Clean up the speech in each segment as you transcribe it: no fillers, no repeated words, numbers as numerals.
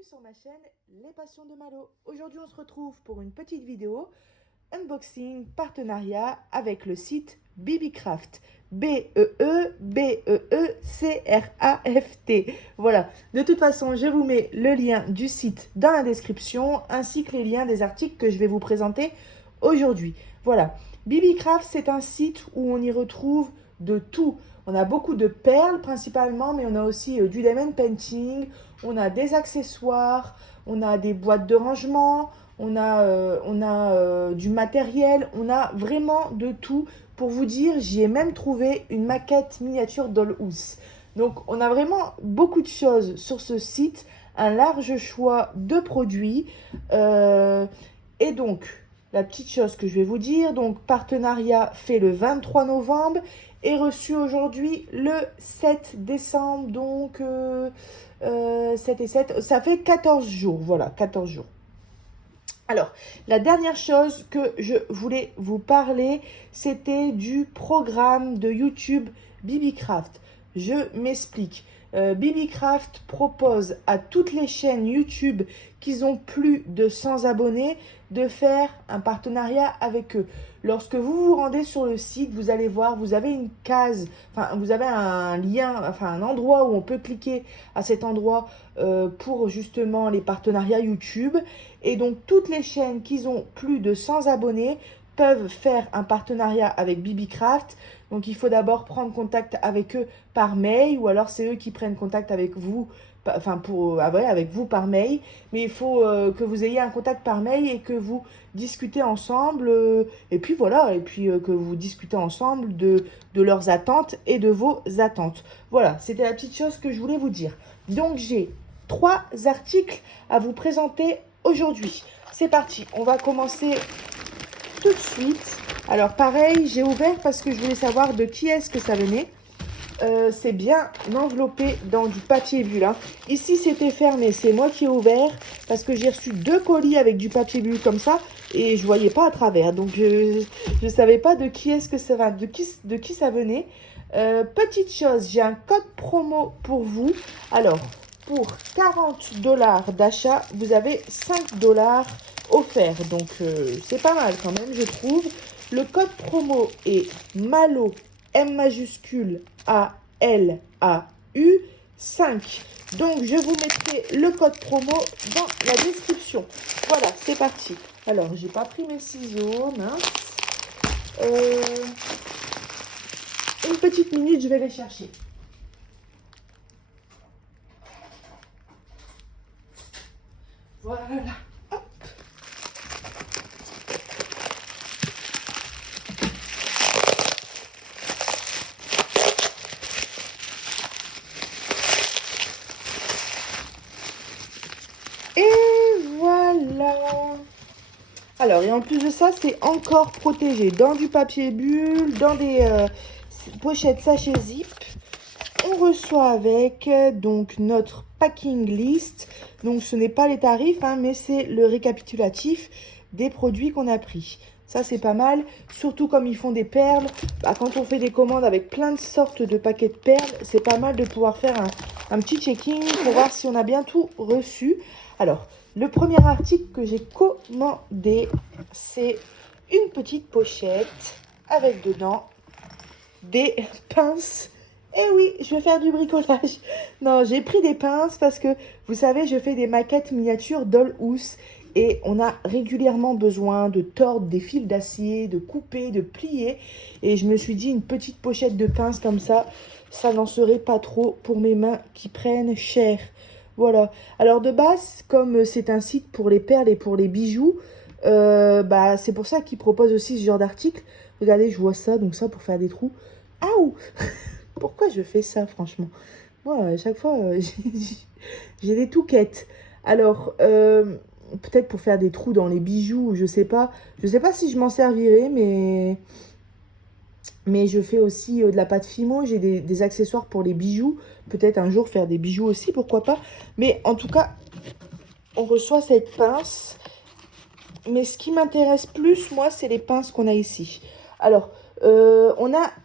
bienvenue sur ma chaîne Les Passions de Malo. Aujourd'hui on se retrouve pour une petite vidéo unboxing partenariat avec le site Bibicraft. B-E-E-B-E-E-C-R-A-F-T. Voilà, de toute façon je vous mets le lien du site dans la description ainsi que les liens des articles que je vais vous présenter aujourd'hui. Voilà, Bibicraft c'est un site où on y retrouve de tout. On a beaucoup de perles principalement, mais on a aussi du diamond painting, on a des accessoires, on a des boîtes de rangement, on a du matériel, on a vraiment de tout. Pour vous dire, j'y ai même trouvé une maquette miniature dollhouse. Donc on a vraiment beaucoup de choses sur ce site, un large choix de produits. Et donc, la petite chose que je vais vous dire, donc partenariat fait le 23 novembre et reçu aujourd'hui le 7 décembre, donc 7 et 7, ça fait 14 jours, voilà, 14 jours. Alors, la dernière chose que je voulais vous parler, c'était du programme de YouTube Bibicraft. Je m'explique. Bibicraft propose à toutes les chaînes YouTube qui ont plus de 100 abonnés de faire un partenariat avec eux. Lorsque vous vous rendez sur le site, vous allez voir, vous avez une case, enfin vous avez un lien, enfin un endroit où on peut cliquer à cet endroit pour justement les partenariats YouTube. Et donc toutes les chaînes qui ont plus de 100 abonnés peuvent faire un partenariat avec Bibicraft. Donc il faut d'abord prendre contact avec eux par mail ou alors c'est eux qui prennent contact avec vous, avec vous par mail. Mais il faut que vous ayez un contact par mail et que vous discutez ensemble. Et puis voilà, et puis que vous discutez ensemble de leurs attentes et de vos attentes. Voilà, c'était la petite chose que je voulais vous dire. Donc j'ai 3 articles à vous présenter aujourd'hui. C'est parti, on va commencer tout de suite. Alors pareil, j'ai ouvert parce que je voulais savoir de qui est-ce que ça venait. C'est bien enveloppé dans du papier bulle. Hein. Ici c'était fermé, c'est moi qui ai ouvert parce que j'ai reçu 2 colis avec du papier bulle comme ça et je voyais pas à travers. Donc je ne savais pas de qui est-ce que ça va, de qui ça venait. Petite chose, j'ai un code promo pour vous. Alors pour 40 $ d'achat, vous avez 5 $ offerts. Donc c'est pas mal quand même, je trouve. Le code promo est MALO, M majuscule A-L-A-U 5. Donc je vous mettrai le code promo dans la description. Voilà, c'est parti. Alors, j'ai pas pris mes ciseaux, mince. Une petite minute, je vais les chercher. Voilà. Hop. Et voilà. Alors, et en plus de ça, c'est encore protégé dans du papier bulle, dans des pochettes sachet zip. On reçoit avec donc notre packing list. Donc ce n'est pas les tarifs, hein, mais c'est le récapitulatif des produits qu'on a pris. Ça c'est pas mal, surtout comme ils font des perles. Bah, quand on fait des commandes avec plein de sortes de paquets de perles, c'est pas mal de pouvoir faire un petit checking pour voir si on a bien tout reçu. Alors, le premier article que j'ai commandé, c'est une petite pochette avec dedans des pinces. Eh oui, je vais faire du bricolage. Non, j'ai pris des pinces parce que, vous savez, je fais des maquettes miniatures dollhouse et on a régulièrement besoin de tordre des fils d'acier, de couper, de plier. Et je me suis dit, une petite pochette de pinces comme ça n'en serait pas trop pour mes mains qui prennent cher. Voilà. Alors de base, comme c'est un site pour les perles et pour les bijoux, c'est pour ça qu'ils proposent aussi ce genre d'article. Regardez, je vois ça, donc ça pour faire des trous. Aouh! Pourquoi je fais ça, franchement? Moi, à chaque fois, j'ai des touquettes. Alors, peut-être pour faire des trous dans les bijoux, je sais pas. Je sais pas si je m'en servirai, mais je fais aussi de la pâte Fimo. J'ai des accessoires pour les bijoux. Peut-être un jour faire des bijoux aussi, pourquoi pas. Mais en tout cas, on reçoit cette pince. Mais ce qui m'intéresse plus, moi, c'est les pinces qu'on a ici. Alors,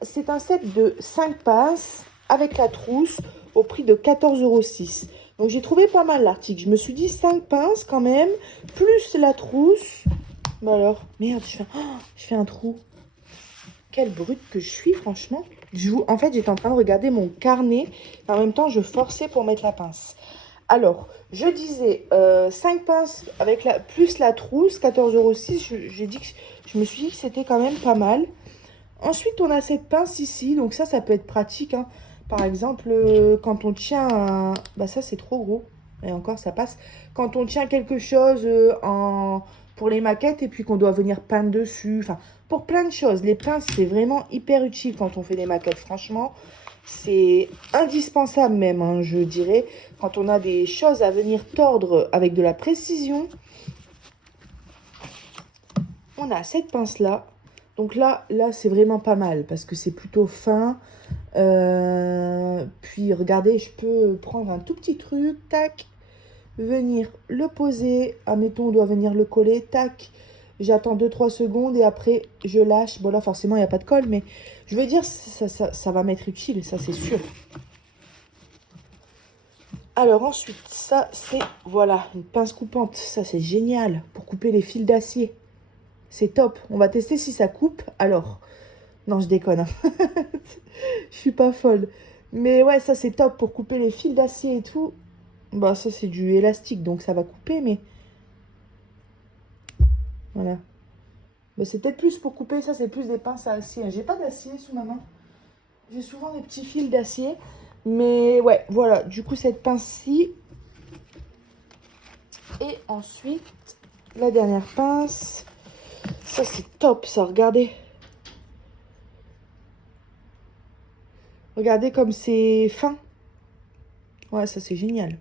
c'est un set de 5 pinces avec la trousse au prix de 14,06 €. Donc j'ai trouvé pas mal l'article. Je me suis dit 5 pinces quand même, plus la trousse. Bah alors, merde, je fais un trou. Quelle brute que je suis, franchement. En fait, j'étais en train de regarder mon carnet. Et en même temps, je forçais pour mettre la pince. Alors, je disais 5 pinces avec plus la trousse, 14,06 €. J'ai dit que je me suis dit que c'était quand même pas mal. Ensuite, on a cette pince ici. Donc ça peut être pratique, hein. Par exemple, quand on tient un... Bah ça, c'est trop gros. Et encore, ça passe. Quand on tient quelque chose pour les maquettes et puis qu'on doit venir peindre dessus. Enfin, pour plein de choses. Les pinces, c'est vraiment hyper utile quand on fait des maquettes. Franchement, c'est indispensable même, hein, je dirais. Quand on a des choses à venir tordre avec de la précision. On a cette pince-là. Donc là c'est vraiment pas mal parce que c'est plutôt fin. Puis regardez, je peux prendre un tout petit truc, tac, venir le poser. Admettons, on doit venir le coller, tac. J'attends 2-3 secondes et après je lâche. Bon là forcément il n'y a pas de colle, mais je veux dire ça va m'être utile, ça c'est sûr. Alors ensuite, ça c'est, voilà, une pince coupante. Ça c'est génial pour couper les fils d'acier. C'est top. On va tester si ça coupe. Alors, non, je déconne, hein. Je suis pas folle. Mais ouais, ça c'est top pour couper les fils d'acier et tout. Bah ça c'est du élastique, donc ça va couper, mais... Voilà. Bah, c'est peut-être plus pour couper, ça c'est plus des pinces à acier. J'ai pas d'acier sous ma main. J'ai souvent des petits fils d'acier. Mais ouais, voilà. Du coup, cette pince-ci. Et ensuite, la dernière pince. Ça c'est top, ça, regardez. Regardez comme c'est fin. Ouais, ça c'est génial.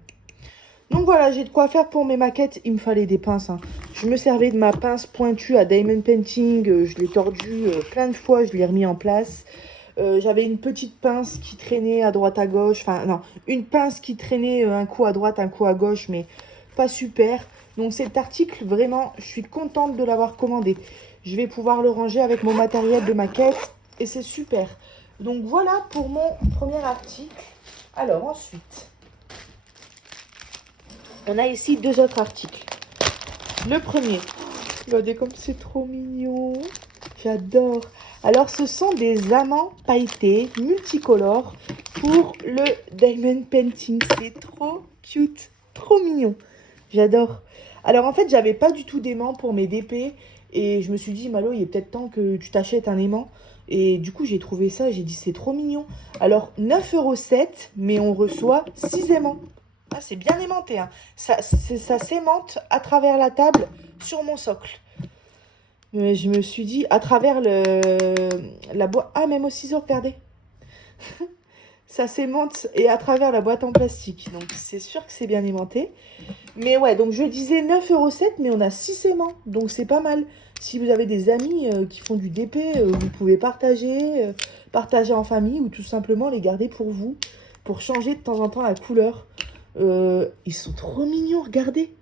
Donc voilà, j'ai de quoi faire pour mes maquettes. Il me fallait des pinces, hein. Je me servais de ma pince pointue à Diamond Painting. Je l'ai tordue plein de fois, je l'ai remis en place. J'avais une petite pince qui traînait à droite à gauche. Enfin, non, une pince qui traînait un coup à droite, un coup à gauche, mais pas super. Donc cet article, vraiment, je suis contente de l'avoir commandé. Je vais pouvoir le ranger avec mon matériel de maquette et c'est super. Donc voilà pour mon premier article. Alors ensuite, on a ici 2 autres articles. Le premier, regardez comme c'est trop mignon. J'adore. Alors, ce sont des amants pailletés multicolores pour le Diamond Painting. C'est trop cute, trop mignon. J'adore. Alors, en fait, j'avais pas du tout d'aimant pour mes DP. Et je me suis dit, Malo, il est peut-être temps que tu t'achètes un aimant. Et du coup, j'ai trouvé ça. J'ai dit, c'est trop mignon. Alors, 9,07 €, mais on reçoit 6 aimants. Ah, c'est bien aimanté, hein. Ça s'aimante à travers la table sur mon socle. Mais je me suis dit, à travers la boîte... Ah, même au ciseau, regardez. Ça s'aimante et à travers la boîte en plastique. Donc, c'est sûr que c'est bien aimanté. Mais ouais, donc je disais 9,07 €, mais on a 6 aimants. Donc, c'est pas mal. Si vous avez des amis qui font du DP, vous pouvez partager en famille ou tout simplement les garder pour vous. Pour changer de temps en temps la couleur. Ils sont trop mignons, regardez.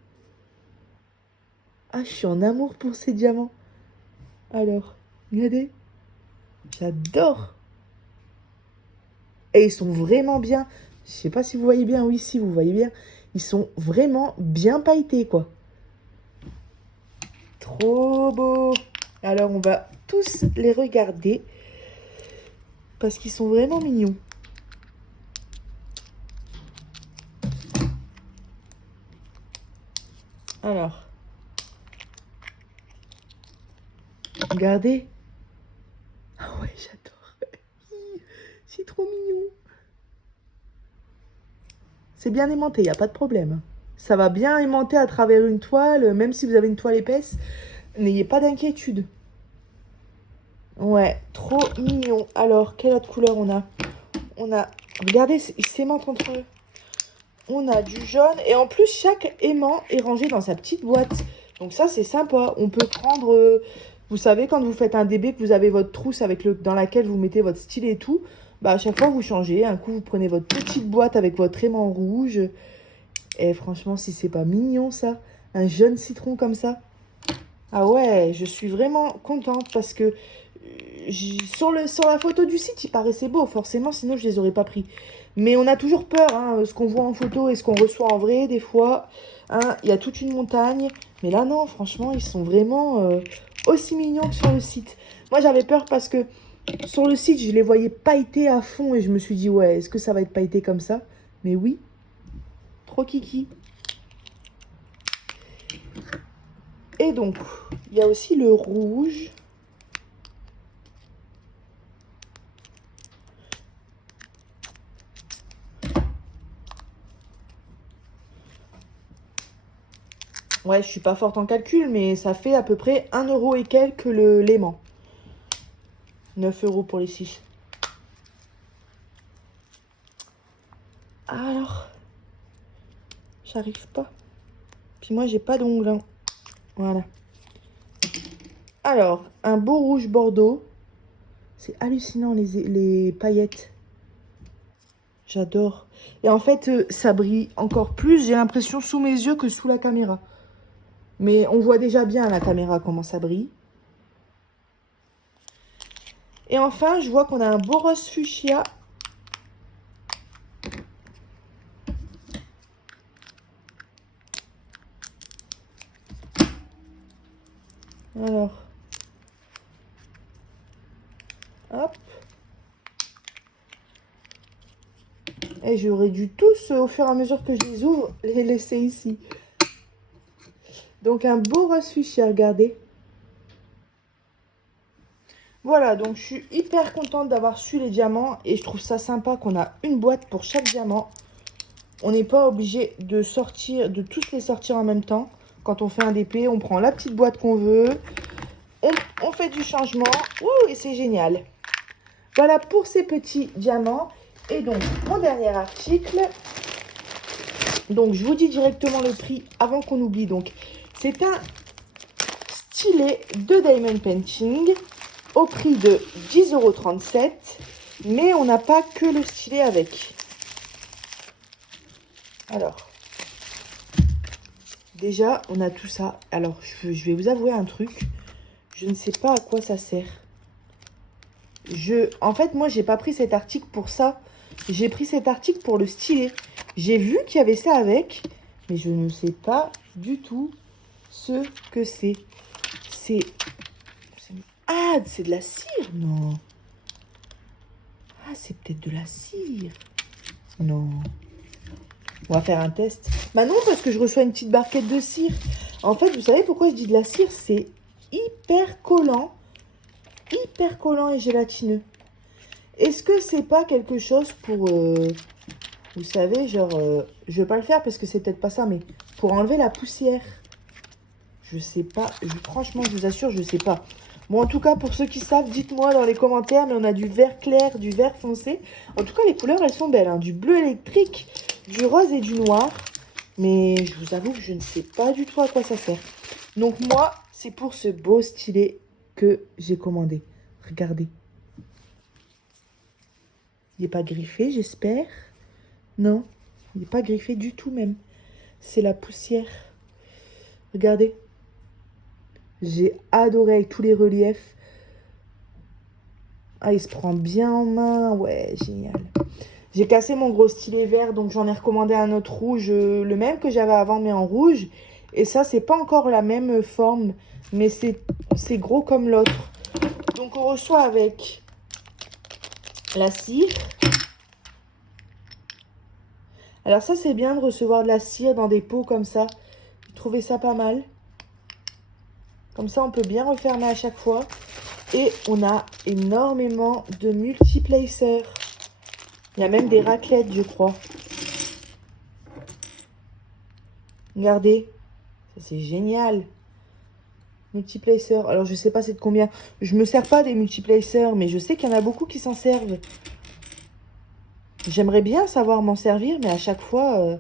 Ah, je suis en amour pour ces diamants. Alors, regardez. J'adore. Et ils sont vraiment bien. Je sais pas si vous voyez bien. Oui, si vous voyez bien. Ils sont vraiment bien pailletés, quoi. Trop beau. Alors, on va tous les regarder. Parce qu'ils sont vraiment mignons. Alors. Regardez. Ah ouais, j'adore. C'est trop mignon. C'est bien aimanté, il n'y a pas de problème. Ça va bien aimanter à travers une toile, même si vous avez une toile épaisse. N'ayez pas d'inquiétude. Ouais, trop mignon. Alors, quelle autre couleur on a? On a... Regardez, ils s'aimantent entre eux. On a du jaune. Et en plus, chaque aimant est rangé dans sa petite boîte. Donc ça, c'est sympa. On peut prendre... vous savez, quand vous faites un DB, que vous avez votre trousse avec dans laquelle vous mettez votre stylet et tout, bah à chaque fois, vous changez. Un coup, vous prenez votre petite boîte avec votre aimant rouge. Et franchement, si c'est pas mignon, ça. Un jaune citron comme ça. Ah ouais, je suis vraiment contente parce que sur la photo du site, il paraissait beau, forcément, sinon je les aurais pas pris. Mais on a toujours peur, hein, ce qu'on voit en photo et ce qu'on reçoit en vrai, des fois. Hein, il y a toute une montagne. Mais là, non, franchement, ils sont vraiment aussi mignons que sur le site. Moi, j'avais peur parce que sur le site, je les voyais pailletés à fond et je me suis dit, ouais, est-ce que ça va être pailleté comme ça? Mais oui, trop kiki. Et donc, il y a aussi le rouge. Ouais, je suis pas forte en calcul, mais ça fait à peu près 1 euro et quelques l'aimant. 9 euros pour les 6. Alors, j'arrive pas. Puis moi, j'ai pas d'ongles. Hein. Voilà. Alors, un beau rouge bordeaux. C'est hallucinant, les paillettes. J'adore. Et en fait, ça brille encore plus, j'ai l'impression, sous mes yeux que sous la caméra. Mais on voit déjà bien à la caméra comment ça brille. Et enfin, je vois qu'on a un beau rose fuchsia. Alors. Hop. Et j'aurais dû tous, au fur et à mesure que je les ouvre, les laisser ici. Donc un beau rose fuchsia, regardez. Voilà, donc je suis hyper contente d'avoir su les diamants. Et je trouve ça sympa qu'on a une boîte pour chaque diamant. On n'est pas obligé de tous les sortir en même temps. Quand on fait un DP, on prend la petite boîte qu'on veut. On fait du changement. Ouh, et c'est génial. Voilà pour ces petits diamants. Et donc, mon dernier article. Donc, je vous dis directement le prix avant qu'on oublie. Donc, c'est un stylet de Diamond Painting au prix de 10,37 €. Mais on n'a pas que le stylet avec. Alors, déjà, on a tout ça. Alors, je vais vous avouer un truc. Je ne sais pas à quoi ça sert. En fait, moi, j'ai pas pris cet article pour ça. J'ai pris cet article pour le stylet. J'ai vu qu'il y avait ça avec, mais je ne sais pas du tout ce que c'est. Ah, c'est de la cire? Non. Ah, c'est peut-être de la cire. Non. On va faire un test. Bah non, parce que je reçois une petite barquette de cire. En fait, vous savez pourquoi je dis de la cire? C'est hyper collant et gélatineux. Est-ce que c'est pas quelque chose pour, vous savez, genre, je vais pas le faire parce que c'est peut-être pas ça, mais pour enlever la poussière? Je sais pas, franchement, je vous assure, je sais pas. Bon, en tout cas, pour ceux qui savent, dites-moi dans les commentaires, mais on a du vert clair, du vert foncé. En tout cas, les couleurs, elles sont belles, hein. Du bleu électrique, du rose et du noir. Mais je vous avoue que je ne sais pas du tout à quoi ça sert. Donc moi, c'est pour ce beau stylet que j'ai commandé. Regardez. Il n'est pas griffé, j'espère. Non, il n'est pas griffé du tout même. C'est la poussière. Regardez. J'ai adoré avec tous les reliefs. Ah, il se prend bien en main. Ouais, génial. J'ai cassé mon gros stylet vert, donc j'en ai recommandé un autre rouge, le même que j'avais avant, mais en rouge. Et ça, c'est pas encore la même forme, mais c'est gros comme l'autre. Donc, on reçoit avec la cire. Alors ça, c'est bien de recevoir de la cire dans des pots comme ça. J'ai trouvé ça pas mal. Comme ça, on peut bien refermer à chaque fois. Et on a énormément de multiplacers. Il y a même des raclettes, je crois. Regardez. Ça, c'est génial. Multiplacers. Alors, je sais pas c'est de combien. Je me sers pas des multiplacers, mais je sais qu'il y en a beaucoup qui s'en servent. J'aimerais bien savoir m'en servir, mais à chaque fois,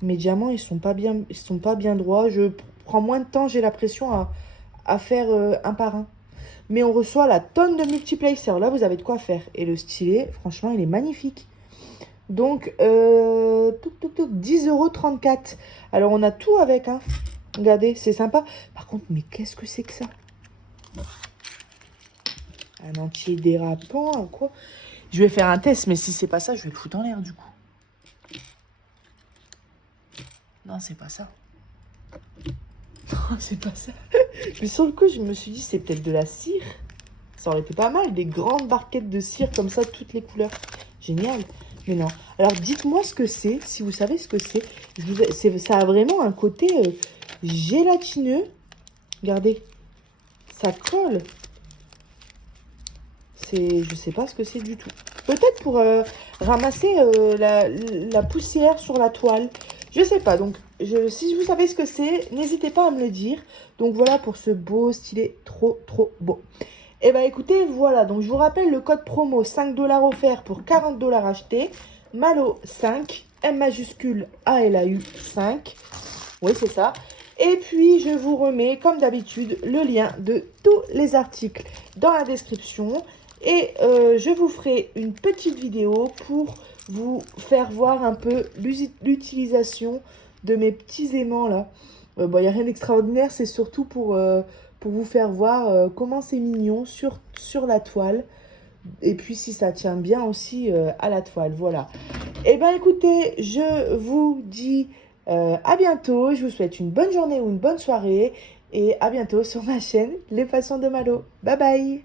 mes diamants, ils sont pas bien droits. Je prends moins de temps, j'ai l'impression, à faire un par un. Mais on reçoit la tonne de multiplacers. Là, vous avez de quoi faire. Et le stylet, franchement, il est magnifique. Donc, 10,34 €. Alors, on a tout avec, hein. Regardez, c'est sympa. Par contre, mais qu'est-ce que c'est que ça? Un anti-dérapant, quoi. Je vais faire un test, mais si c'est pas ça, je vais le foutre en l'air, du coup. Non, c'est pas ça. Non, c'est pas ça. Mais sur le coup, je me suis dit, c'est peut-être de la cire. Ça aurait été pas mal, des grandes barquettes de cire comme ça, toutes les couleurs. Génial. Mais non. Alors, dites-moi ce que c'est, si vous savez ce que c'est. Ça a vraiment un côté gélatineux. Regardez, ça colle. Je sais pas ce que c'est du tout. Peut-être pour ramasser la poussière sur la toile. Je sais pas. Donc, si vous savez ce que c'est, n'hésitez pas à me le dire. Donc, voilà pour ce beau stylet trop, trop beau. Et bah écoutez, voilà. Donc, je vous rappelle le code promo 5 $ offert pour 40 $ achetés. Malo 5, M majuscule ALAU 5. Oui, c'est ça. Et puis, je vous remets, comme d'habitude, le lien de tous les articles dans la description. Et je vous ferai une petite vidéo pour vous faire voir un peu l'utilisation de mes petits aimants là. Bon, il n'y a rien d'extraordinaire, c'est surtout pour vous faire voir comment c'est mignon sur la toile. Et puis si ça tient bien aussi à la toile, voilà. Eh bien écoutez, je vous dis à bientôt. Je vous souhaite une bonne journée ou une bonne soirée. Et à bientôt sur ma chaîne Les Passions de Malo. Bye bye.